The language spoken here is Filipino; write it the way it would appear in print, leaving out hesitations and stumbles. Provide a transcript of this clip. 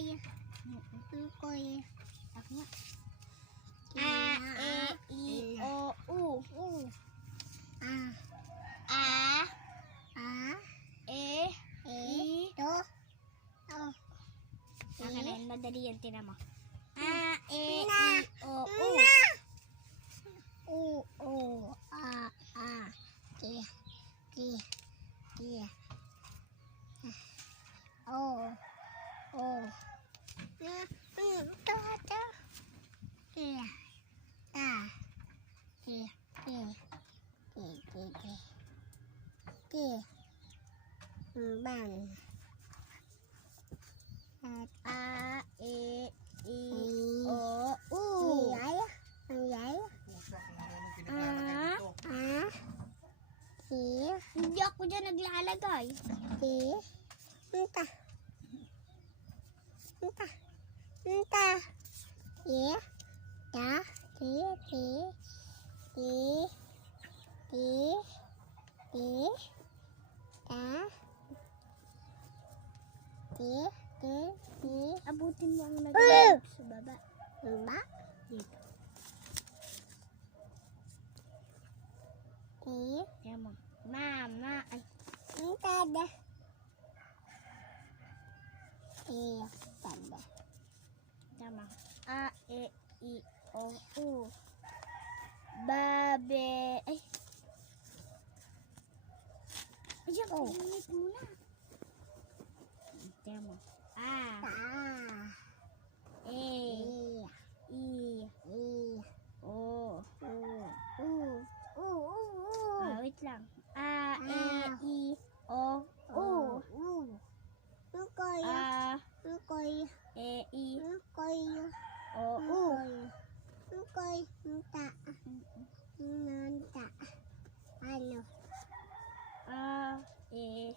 Ukoy. Ukoy. Ako nga. A, E, I, O, U. A. A. A. E. I. Do. O. Akin na yun, madali yan, tinan mo. A, E, I, O, U. U, O, A, T, T, T, O, O, Ta, Ta, T, Ta, T, T, T, T, T, T, Bang. A, E, I, O, U. Hindi ako dyan naglalagay. Nta. Nta. Nta. Ta. Ti. Ti. Ti. Ti. Ti. Ta. Ti. Ti. Ti. Abutin mo ang naglalagay sa baba. Baba? Dito. Ti. Yan mo. Mama. Ay. Tada. Tada. Tama. A, E, I, O, U. Babe. Ay. Ayan, pahinit muna. Tama. A. E. I. O. Wait lang. A, E, I, O, U. A, E, I, O, U. Ano? A, E,